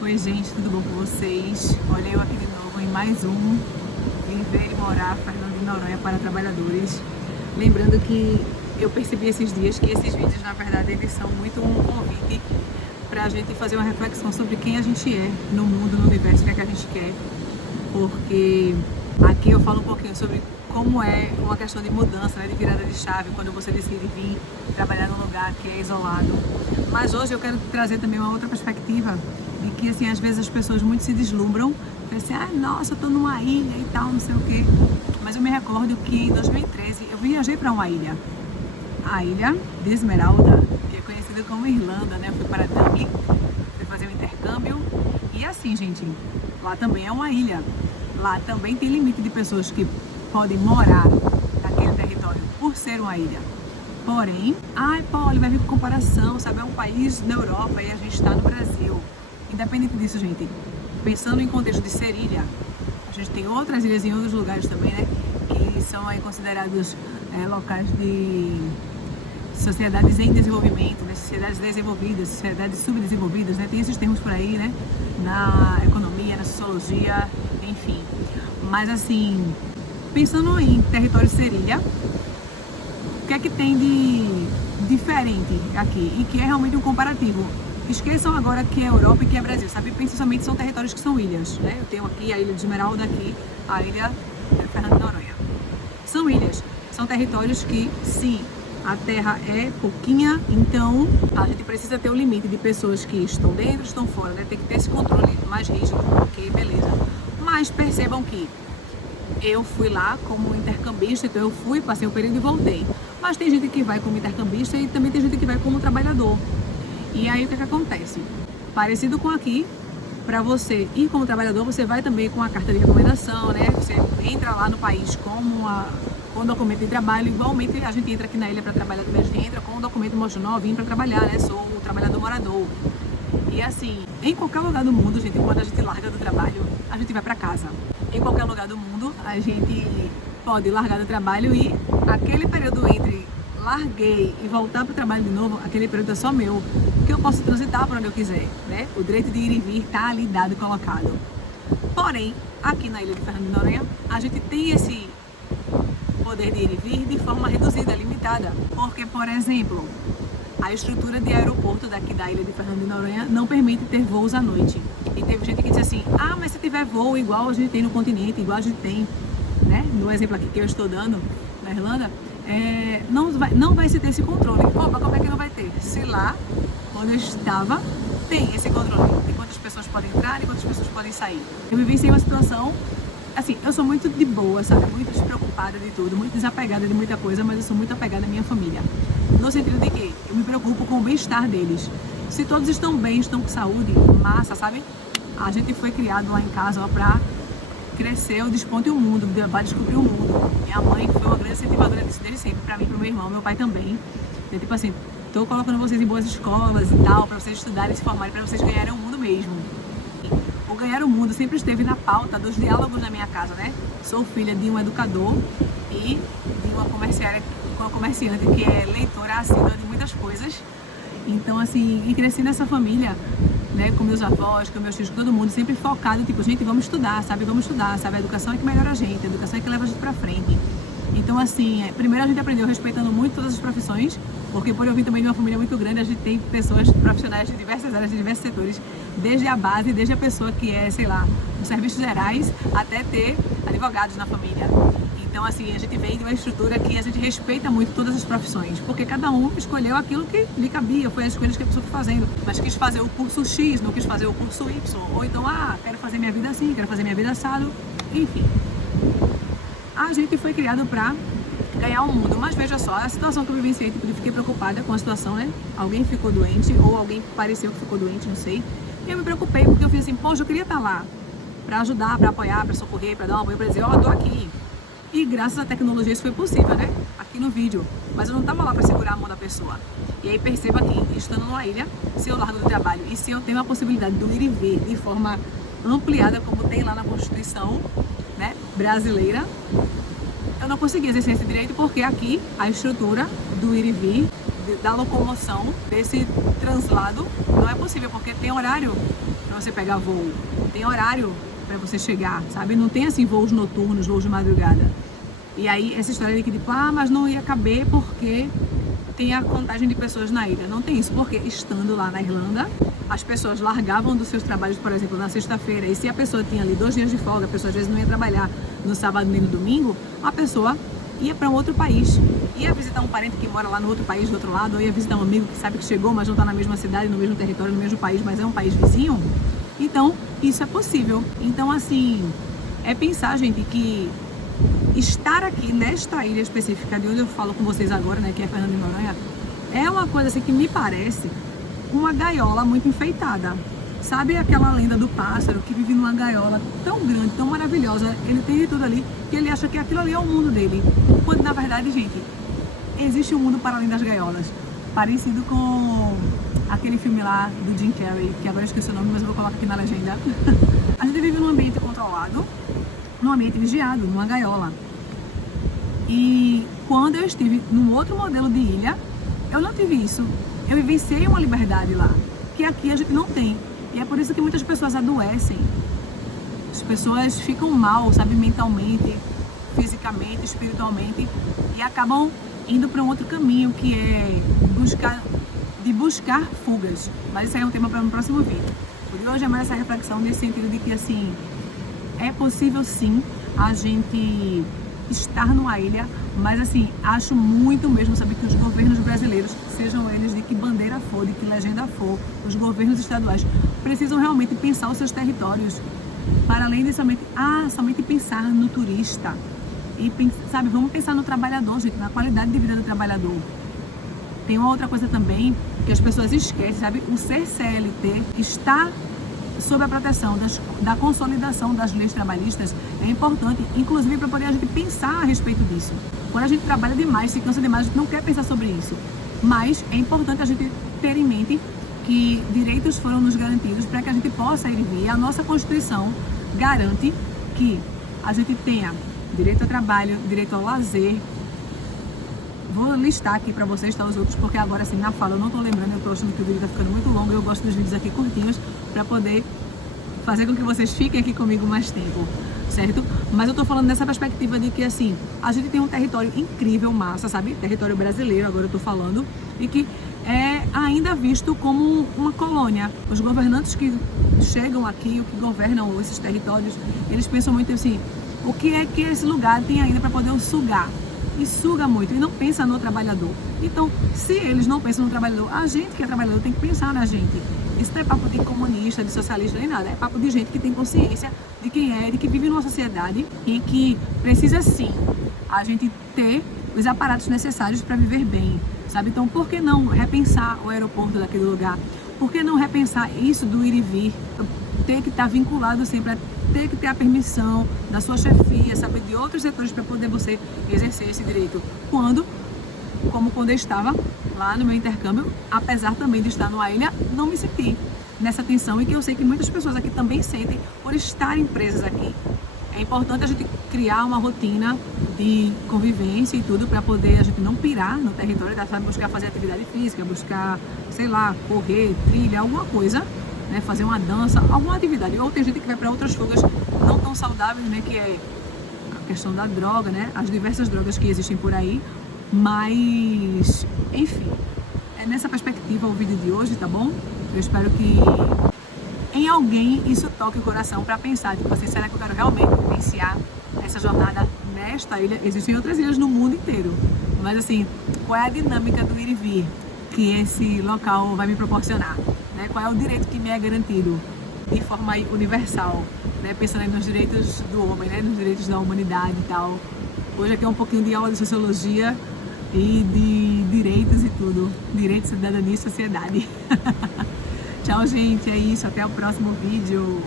Oi gente, tudo bom com vocês? Olha eu aqui de novo em mais um Viver e Morar Fernando de Noronha para Trabalhadores. Lembrando que eu percebi esses dias que esses vídeos na verdade eles são muito um convite para a gente fazer uma reflexão sobre quem a gente é no mundo, no universo, o que é que a gente quer. Porque aqui eu falo um pouquinho sobre como é uma questão de mudança, né, de virada de chave, quando você decide vir trabalhar num lugar que é isolado. Mas hoje eu quero trazer também uma outra perspectiva de que, assim, às vezes as pessoas muito se deslumbram, pensam assim, nossa, eu tô numa ilha e tal, não sei o quê. Mas eu me recordo que em 2013 eu viajei para uma ilha, a ilha de Esmeralda, que é conhecida como Irlanda, né? Eu fui para Dublin, fui fazer um intercâmbio e assim, gente, lá também é uma ilha. Lá também tem limite de pessoas que podem morar naquele território por ser uma ilha. Porém, Paulo, vai vir com comparação, sabe? É um país na Europa e a gente está no Brasil. Independente disso, gente, pensando em contexto de ser ilha, a gente tem outras ilhas em outros lugares também, né? Que são aí considerados locais de sociedades em desenvolvimento, né? Sociedades desenvolvidas, sociedades subdesenvolvidas, né? Tem esses termos por aí, né? Na economia, na sociologia, enfim. Mas assim, pensando em território ser ilha, o que é que tem de diferente aqui? E que é realmente um comparativo. Esqueçam agora que é Europa e que é Brasil, sabe? Pensem somente são territórios que são ilhas, né? Eu tenho aqui a ilha de Esmeralda, aqui a ilha de Fernando de Noronha. São ilhas, são territórios que, sim, a terra é pouquinha, então a gente precisa ter o limite de pessoas que estão dentro, estão fora, né? Tem que ter esse controle mais rígido, ok, beleza. Mas percebam que eu fui lá como intercambista, então eu fui, passei um período e voltei. Mas tem gente que vai como intercambista e também tem gente que vai como trabalhador. E aí o que acontece? Parecido com aqui, para você ir como trabalhador, você vai também com a carta de recomendação, né? Você entra lá no país com um documento de trabalho, igualmente a gente entra aqui na ilha para trabalhar também, a gente entra com um documento mostrando, vim para trabalhar, né? Sou um trabalhador morador. E assim, em qualquer lugar do mundo, gente, quando a gente larga do trabalho, a gente vai para casa. Em qualquer lugar do mundo, a gente pode largar do trabalho e aquele período entre larguei e voltar para o trabalho de novo, aquele período é só meu, que eu posso transitar para onde eu quiser, né? O direito de ir e vir está ali dado e colocado. Porém, aqui na ilha de Fernando de Noronha, a gente tem esse poder de ir e vir de forma reduzida, limitada. Porque, por exemplo, a estrutura de aeroporto daqui da ilha de Fernando de Noronha não permite ter voos à noite. E teve gente que disse assim, mas se tiver voo igual a gente tem no continente, igual a gente tem, né? No exemplo aqui que eu estou dando, na Irlanda, não vai se ter esse controle. Opa, como é que não vai ter? Se lá, onde eu estava, tem esse controle de quantas pessoas podem entrar e quantas pessoas podem sair. Eu vivenciei uma situação, assim, eu sou muito de boa, sabe? Muito despreocupada de tudo, muito desapegada de muita coisa, mas eu sou muito apegada à minha família. No sentido de que eu me preocupo com o bem-estar deles. Se todos estão bem, estão com saúde, massa, sabe? A gente foi criado lá em casa, ó, pra crescer, o desponte o mundo, vai descobrir o mundo. Minha mãe foi uma grande incentivadora disso desde sempre, pra mim, pro meu irmão, meu pai também. Eu, tipo assim, tô colocando vocês em boas escolas e tal, pra vocês estudarem, se formarem, pra vocês ganharem o mundo mesmo. O ganhar o mundo sempre esteve na pauta dos diálogos na minha casa, né? Sou filha de um educador e de uma comerciante que é leitora assídua de muitas coisas. Então, assim, e cresci nessa família, né, com meus avós, com meus tios, com todo mundo, sempre focado, tipo, gente, vamos estudar, sabe? A educação é que melhora a gente, a educação é que leva a gente pra frente. Então, assim, primeiro a gente aprendeu respeitando muito todas as profissões, porque por eu vir também de uma família muito grande, a gente tem pessoas profissionais de diversas áreas, de diversos setores, desde a base, desde a pessoa que é, sei lá, nos serviços gerais, até ter advogados na família. Então, assim, a gente vem de uma estrutura que a gente respeita muito todas as profissões, porque cada um escolheu aquilo que lhe cabia, foi as escolhas que a pessoa foi fazendo. Mas quis fazer o curso X, não quis fazer o curso Y, ou então, quero fazer minha vida assim, quero fazer minha vida assado, enfim. A gente foi criado para ganhar o mundo, mas veja só, a situação que eu vivenciei, tipo, eu fiquei preocupada com a situação, né? Alguém ficou doente, ou alguém pareceu que ficou doente, não sei. E eu me preocupei, porque eu fiz assim, poxa, eu queria estar lá para ajudar, para apoiar, para socorrer, para dar um apoio, para dizer, tô aqui. E graças à tecnologia isso foi possível, né? Aqui no vídeo. Mas eu não estava lá para segurar a mão da pessoa. E aí perceba que, estando numa ilha, se eu largo do trabalho e se eu tenho a possibilidade de ir e vir de forma ampliada, como tem lá na Constituição, né, brasileira, eu não consegui exercer esse direito porque aqui a estrutura do ir e vir da locomoção, desse translado, não é possível, porque tem horário para você pegar voo, tem horário para você chegar, sabe? Não tem assim voos noturnos, voos de madrugada. E aí essa história de que tipo, mas não ia caber porque tem a contagem de pessoas na ilha. Não tem isso, porque estando lá na Irlanda, as pessoas largavam dos seus trabalhos, por exemplo, na sexta-feira, e se a pessoa tinha ali 2 dias de folga, a pessoa às vezes não ia trabalhar no sábado nem no domingo, a pessoa ia para um outro país, ia visitar um parente que mora lá no outro país, do outro lado, ou ia visitar um amigo que sabe que chegou, mas não está na mesma cidade, no mesmo território, no mesmo país, mas é um país vizinho. Então, isso é possível. Então, assim, é pensar, gente, que estar aqui nesta ilha específica de onde eu falo com vocês agora, né, que é Fernando de Noronha, é uma coisa assim que me parece uma gaiola muito enfeitada. Sabe aquela lenda do pássaro que vive numa gaiola tão grande, tão maravilhosa, ele tem de tudo ali, que ele acha que aquilo ali é o mundo dele. Quando na verdade, gente, existe um mundo para além das gaiolas. Parecido com aquele filme lá do Jim Carrey, que agora eu esqueci o nome, mas eu vou colocar aqui na legenda. A gente vive num ambiente controlado, num ambiente vigiado, numa gaiola. E quando eu estive num outro modelo de ilha, eu não tive isso. Eu vivenciei uma liberdade lá, que aqui a gente não tem. E é por isso que muitas pessoas adoecem. As pessoas ficam mal, sabe, mentalmente, fisicamente, espiritualmente, e acabam indo para um outro caminho, que é buscar fugas. Mas isso aí é um tema para um próximo vídeo. Por hoje é mais essa reflexão nesse sentido de que, assim, é possível sim a gente estar numa ilha, mas assim, acho muito mesmo, sabe, que os governos brasileiros, sejam eles de que bandeira for, de que legenda for, os governos estaduais, precisam realmente pensar os seus territórios, para além de somente pensar no turista. E, sabe, vamos pensar no trabalhador, gente, na qualidade de vida do trabalhador. Tem uma outra coisa também que as pessoas esquecem, sabe, o ser CLT está sob a proteção da consolidação das leis trabalhistas é importante, inclusive para poder a gente pensar a respeito disso. Quando a gente trabalha demais, se cansa demais, a gente não quer pensar sobre isso. Mas é importante a gente ter em mente que direitos foram nos garantidos para que a gente possa ir e vir. A nossa Constituição garante que a gente tenha direito ao trabalho, direito ao lazer. Vou listar aqui para vocês, tá, os outros, porque agora assim, na fala eu não tô lembrando, eu tô achando que o vídeo tá ficando muito longo, eu gosto dos vídeos aqui curtinhos, para poder fazer com que vocês fiquem aqui comigo mais tempo, certo? Mas eu tô falando nessa perspectiva de que, assim, a gente tem um território incrível, massa, sabe? Território brasileiro, agora eu tô falando, e que é ainda visto como uma colônia. Os governantes que chegam aqui, o que governam esses territórios, eles pensam muito assim, o que é que esse lugar tem ainda para poder sugar? E suga muito, e não pensa no trabalhador. Então, se eles não pensam no trabalhador, a gente que é trabalhador tem que pensar na gente. Isso não é papo de comunista, de socialista, nem nada. É papo de gente que tem consciência de quem é, de que vive numa sociedade e que precisa sim a gente ter os aparatos necessários para viver bem, sabe? Então, por que não repensar o aeroporto daquele lugar? Por que não repensar isso do ir e vir? Ter que estar vinculado sempre a ter que ter a permissão da sua chefia, saber, de outros setores para poder você exercer esse direito. Como quando eu estava lá no meu intercâmbio, apesar também de estar numa ilha, não me senti nessa tensão, e que eu sei que muitas pessoas aqui também sentem por estarem presas aqui. É importante a gente criar uma rotina de convivência e tudo para poder a gente não pirar no território, sabe? Buscar fazer atividade física, buscar, sei lá, correr, trilha, alguma coisa, né? Fazer uma dança, alguma atividade. Ou tem gente que vai para outras fugas não tão saudáveis, né? Que é a questão da droga, né? As diversas drogas que existem por aí. Mas, enfim, é nessa perspectiva o vídeo de hoje, tá bom? Eu espero que em alguém isso toque o coração para pensar, tipo assim, será que eu quero realmente vivenciar essa jornada nesta ilha? Existem outras ilhas no mundo inteiro, mas assim, qual é a dinâmica do ir e vir que esse local vai me proporcionar, né? Qual é o direito que me é garantido de forma universal, né? Pensando aí nos direitos do homem, né? Nos direitos da humanidade e tal. Hoje aqui é um pouquinho de aula de sociologia e de direitos e tudo, direito, cidadania e sociedade. Tchau, gente, é isso, até o próximo vídeo.